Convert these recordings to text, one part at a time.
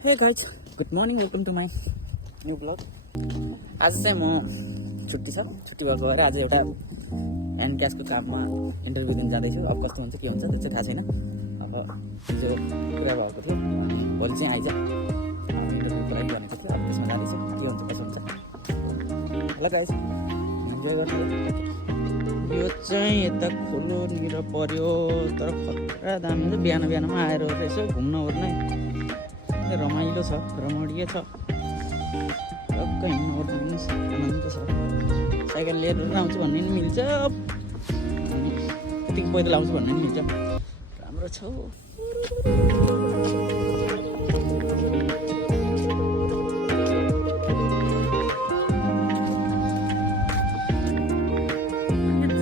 हे guys good morning welcome to my new blog. आज चाहिँ म छुट्टी भएको भएर आज एउटा एन्ड क्यासको काममा इन्टरभ्यू दिन जाँदैछु। अब कस्तो हुन्छ के हुन्छ त्यो चाहिँ थाहा छैन। अब हिजो कुरा भएको थियो, भोलि चाहिँ आइज इन्टरभ्यूको लागि भनेको थियो। अब त्यसमा जाँदैछु, के हुन्छ कसो हुन्छ। ल गाइज इन्जोय गर्नु। यो चाहिँ यता खोलोनिर पर्यो, तर खतरा दामी हुन्छ। बिहान बिहानमा आएर यसो घुम्न ओर्ने रमाइलो छ, रमणीय छ, टक्क हिँड्नु ओर्नु पनि आनन्द छ। साइकल लिएर आउँछु भन्ने पनि मिल्छ, त्यतिकै पैदल आउँछु भन्ने पनि मिल्छ। राम्रो छ।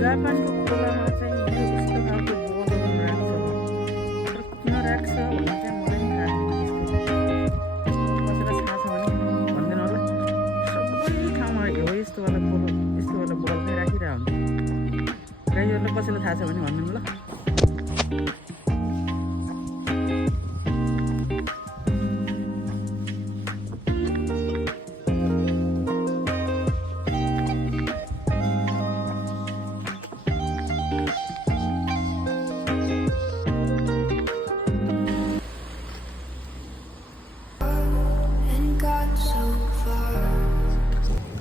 जापानको खोलामा चाहिँ यस्तो खालको बलहरू राख्छ, तर किन राख्छ भन्ने चाहिँ मलाई पनि थाहा छैन। कसैलाई थाहा छ भने भनिदिनु होला। सबै ठाउँमा हो यस्तोवाला बल चाहिँ राखिरहेको हुन्छ। गाईहरूलाई कसैलाई थाहा छ भने भनिदिनु ल।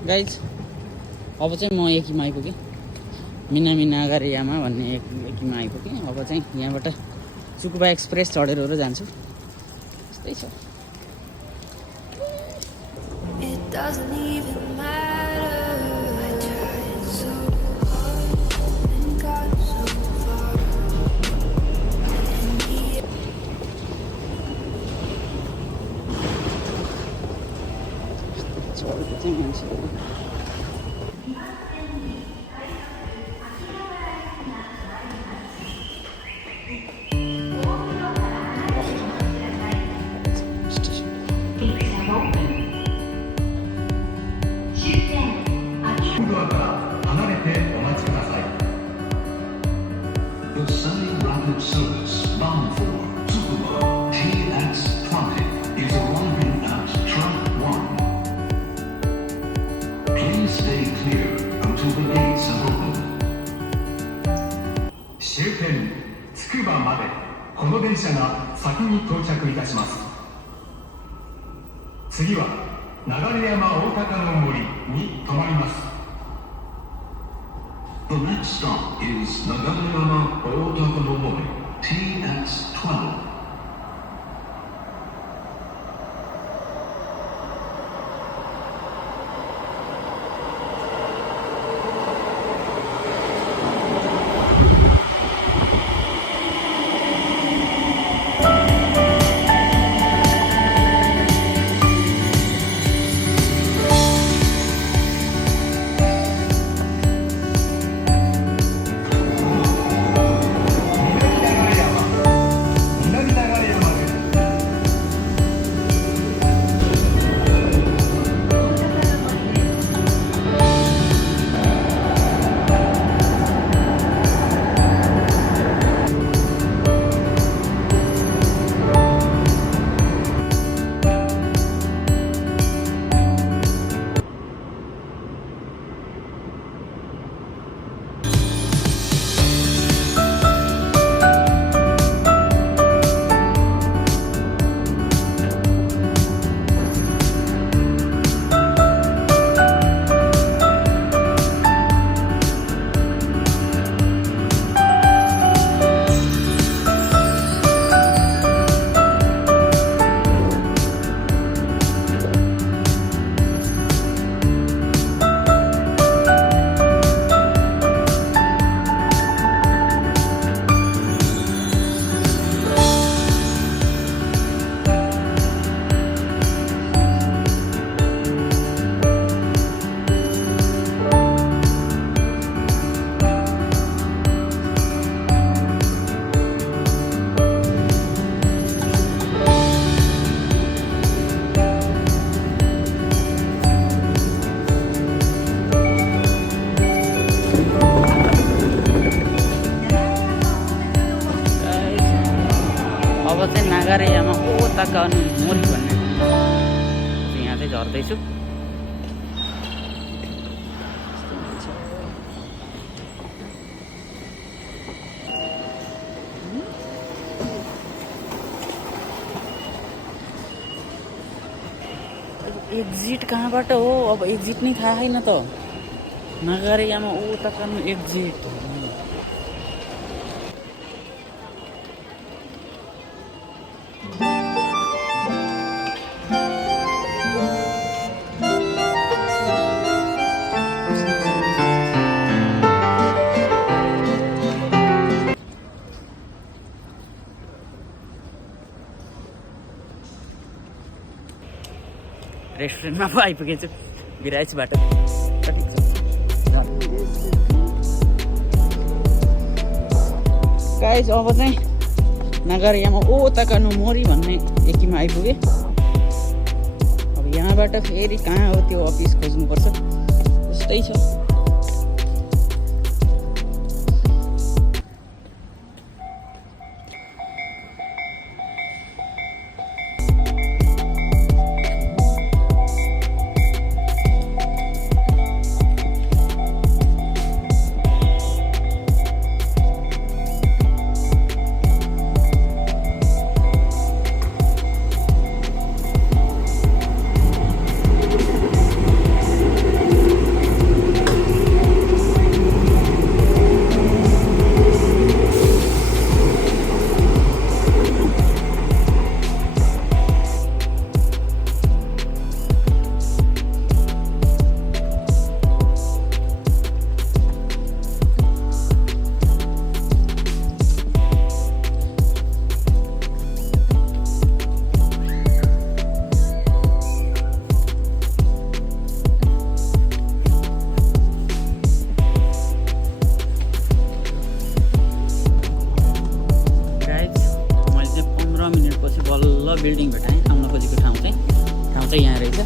गाइज अब चाहिँ म एकीमा आइपुगेँ। मिनागारियामा भन्ने एकीमा आइपुगेँ। अब चाहिँ यहाँबाट सुकुबा एक्सप्रेस चढेर जान्छु। यस्तै छ। चढेको चाहिँ मान्छेहरू Stay clear until the gates are open. 終点つくばまでこの電車が先に到着いたします。次は流山大高の森に停まります。The next stop is 流山大高の森 TX12. यहाँ चाहिँ झर्दैछु। एक्जिट कहाँबाट हो? अब एक्जिट नै थाहा छैन त। नगरियामा उता कानु एक्जिट। रेस्टुरेन्टमा पो आइपुगेछु बिराइचबाट। गाइस अब चाहिँ नगरियामा ओताकानु मोरी भन्ने एकीमा आइपुगेँ। अब यहाँबाट फेरि कहाँ हो त्यो अफिस खोज्नुपर्छ जस्तै छ। बिल्डिङ भेटाएँ। आउन खोजेको ठाउँ चाहिँ यहाँ रहेछ।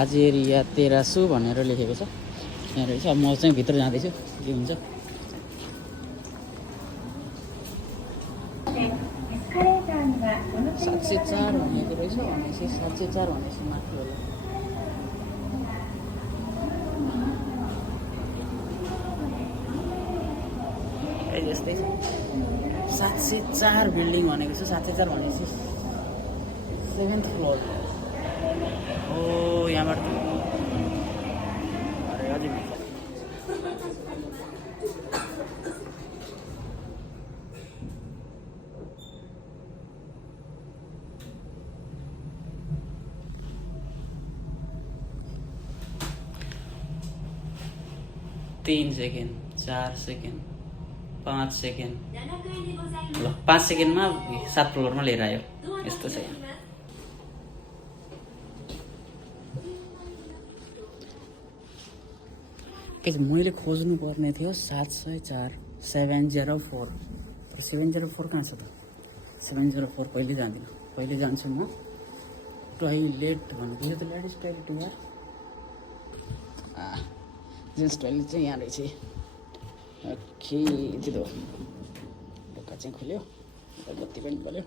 आजेरिया तेरासु भनेर लेखेको छ यहाँ रहेछ। अब म चाहिँ भित्र जाँदैछु के हुन्छ। सातसय 4 भनेको रहेछ। भनेपछि 704 भनेपछि माथि होला। यस्तै 704 बिल्डिङ भनेको छ। 704 भनेपछि 7th फ्लोर हो यहाँबाट। अरे अझै तीन सेकेन्ड 4 सेकेन्ड 5 सेकेन्ड ल 5 सेकेन्डमा 7 फ्लोरमा लिएर आयो। यस्तो छ यहाँ। मैले खोज्नु पर्ने थियो 704 704 तर 704 कहाँ छ त? 704 पहिले जान्दिनँ। पहिले जान्छु म टोइलेट भनेको। यो त लेडिज टोइलेट हो यार। जेन्ट्स टोइलेट चाहिँ यहाँ रहेछ। ओके त्यो ढोका चाहिँ खुल्यो। बत्ती पनि बल्यो।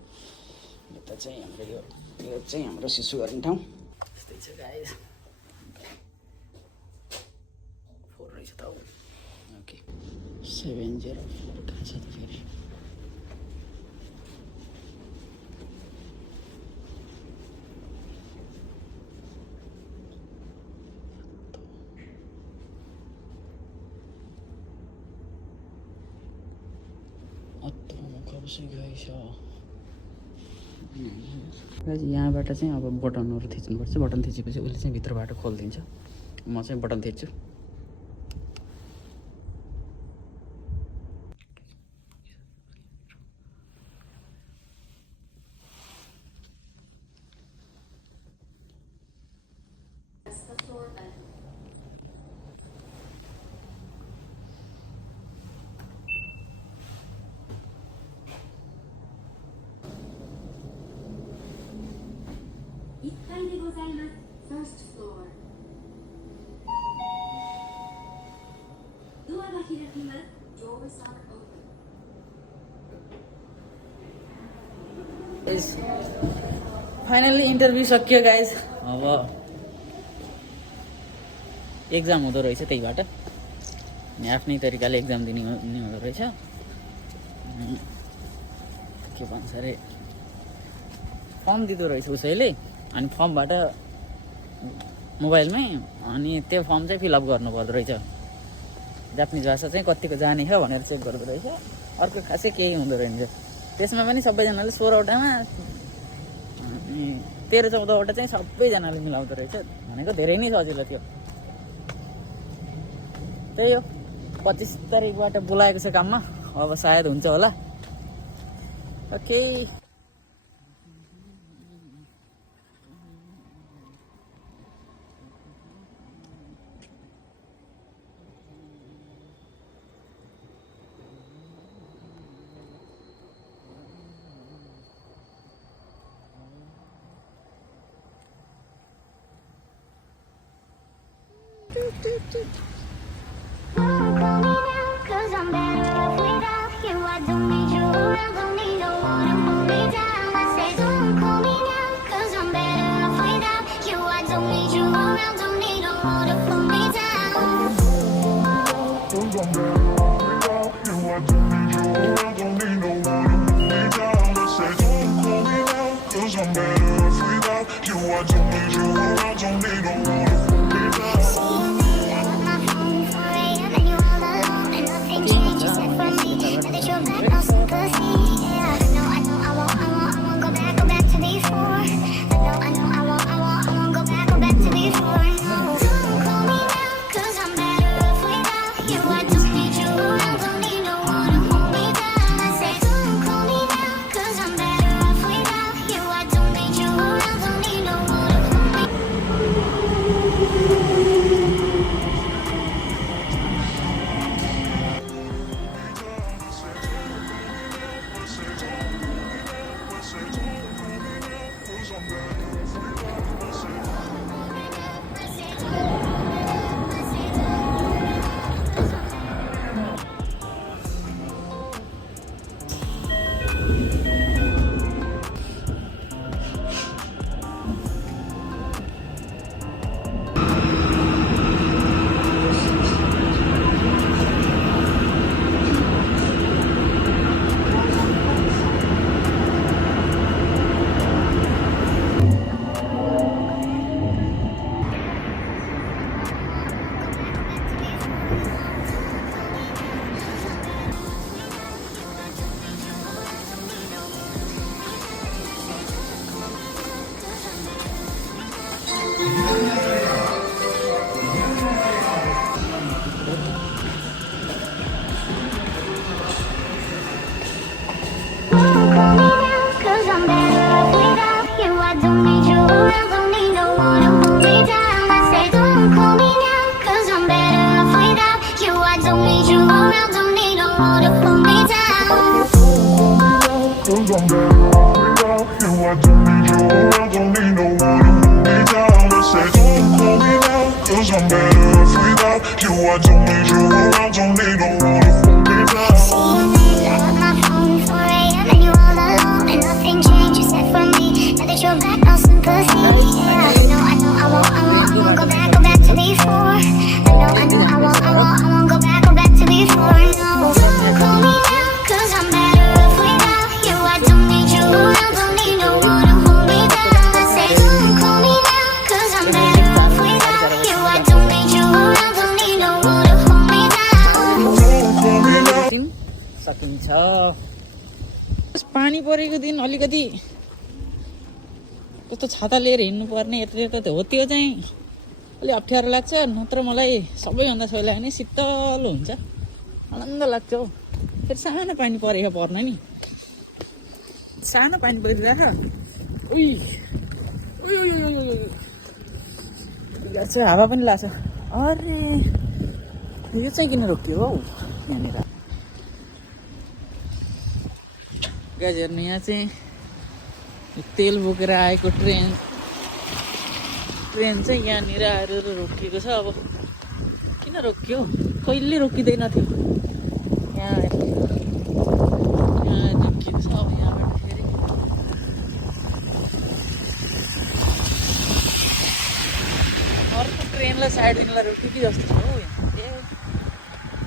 यता चाहिँ हाम्रो यो चाहिँ हाम्रो सिसु गर्ने ठाउँ। यस्तै छ गाइस। ओके 704 कहाँ छ त फेरि? यहाँबाट चाहिँ अब बटनहरू थिच्नुपर्छ। बटन थिचेपछि उसले चाहिँ भित्रबाट खोलिदिन्छ। म चाहिँ बटन थिच्छु। First floor. Doors are open. Finally interview सकियो गाइज अब एक्जाम हुँदो रहेछ त्यहीबाट अनि आफ्नै तरिकाले एक्जाम दिने हुँदो रहेछ के भन्छ अरे फर्म दिँदो रहेछ उसैले अनि फर्मबाट मोबाइलमै अनि त्यो फर्म चाहिँ फिलअप गर्नुपर्दो रहेछ जापानिज भाषा चाहिँ कतिको जाने छ भनेर चेक गर्दो रहेछ अर्को खासै केही हुँदो रहेछ त्यसमा पनि सबैजनाले 16वटामा 13-14वटा चाहिँ सबैजनाले मिलाउँदो रहेछ भनेको धेरै नै सजिलो थियो त्यही हो 25 तारिकबाट बोलाएको छ काममा अब सायद हुन्छ होला okay Cause I'm better off without you. I don't need you around, don't need no one to hold me down. I say don't call me now, cause I'm better off without you. I don't need you around, don't need no one to hold me down. Cause I'm better off without you. I don't need you around, don't need no one to hold me down. I say don't call me now, cause I'm better off without you. I don't need you around, don't need no one to hold me down. Cause I'm better off without you. I don't need you around, don't need no one to hold me down. Light up my phone 4 a.m. and you're all alone and nothing changed except for me. Now that you're back, no sympathy. Yeah, I know, I won't go back to before. I won't go back to before. No, don't call me now, cause I'm better off without you. I don't need you around, don't need no one to hold me down. I say don't call me now, cause I'm better off without you. I don't need you around, don't need no one to hold me down. सकिन्छ पानी परेको दिन अलिकति कस्तो छाता लिएर हिँड्नु पर्ने यता हो त्यो चाहिँ अलि अप्ठ्यारो लाग्छ नत्र मलाई सबैभन्दा सजिलो नै शीतल हुन्छ आनन्द लाग्छ हौ फेरि सानो पानी परेको पर्न नि सानो पानी परिरहेछ उइ उइ लाग्छ हावा पनि लाग्छ अरे यो चाहिँ किन रोकियो हौ यहाँनिर गाइस हेर्नु यहाँ चाहिँ तेल बोकेर आएको ट्रेन चाहिँ यहाँनिर आएर रोकिएको छ अब किन रोकियो कहिले रोकिँदैन थियो यहाँ रोकिएको छ अब यहाँबाट फेरि ट्रेनलाई साइड दिनलाई रोक्यो कि जस्तो छ हौ यहाँ। ए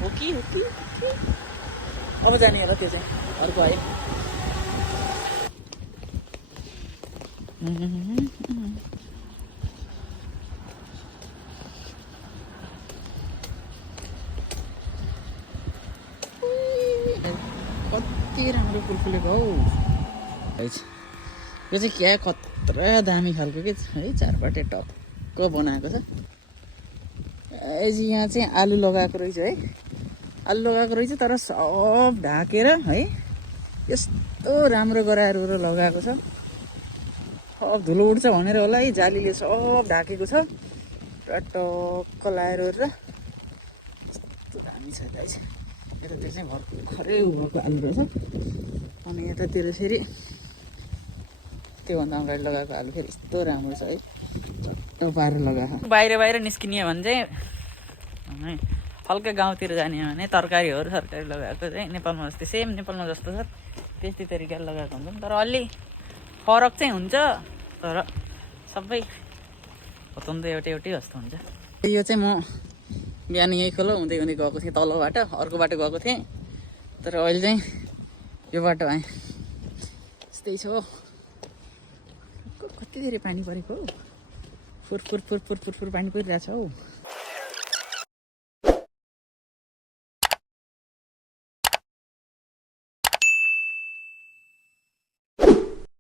हो कि अब जाने होला त्यो चाहिँ अर्को आयो। कति राम्रो फुल फुलेको हौ। यो चाहिँ क्या खतरा दामी खालको के है, चारपाटे टक्क बनाएको छ। यहाँ चाहिँ आलु लगाएको रहेछ है, आलु लगाएको रहेछ तर सब ढाकेर है यस्तो राम्रो गराएर लगाएको छ। अब धुलो उड्छ भनेर होला है, जालीले सब ढाकेको छ टक्क लाएर यस्तो दामी छ गाइस। यतातिर चाहिँ भर्खरै उभेको आलु रहेछ अनि यतातिर फेरि त्योभन्दा अगाडि लगाएको आलु फेरि यस्तो राम्रो छ है, चट्ट पारेर लगाएको। बाहिर निस्किने भने चाहिँ हल्का गाउँतिर जाने भने तरकारीहरू सरकारी लगाएको चाहिँ नेपालमा जस्तै सेम नेपालमा जस्तो छ त्यस्तै तरिकाले लगाएको हुन्छ तर अलि फरक चाहिँ हुन्छ तर सबै हतन्त एउटै जस्तो हुन्छ। यो चाहिँ म बिहान यही खोलो हुँदै गएको थिएँ, तल्लो बाटो अर्को बाटो गएको थिएँ तर अहिले चाहिँ यो बाटो आएँ। यस्तै छ कति धेरै पानी परेको हौ, फुर पानी परिरहेछ हौ।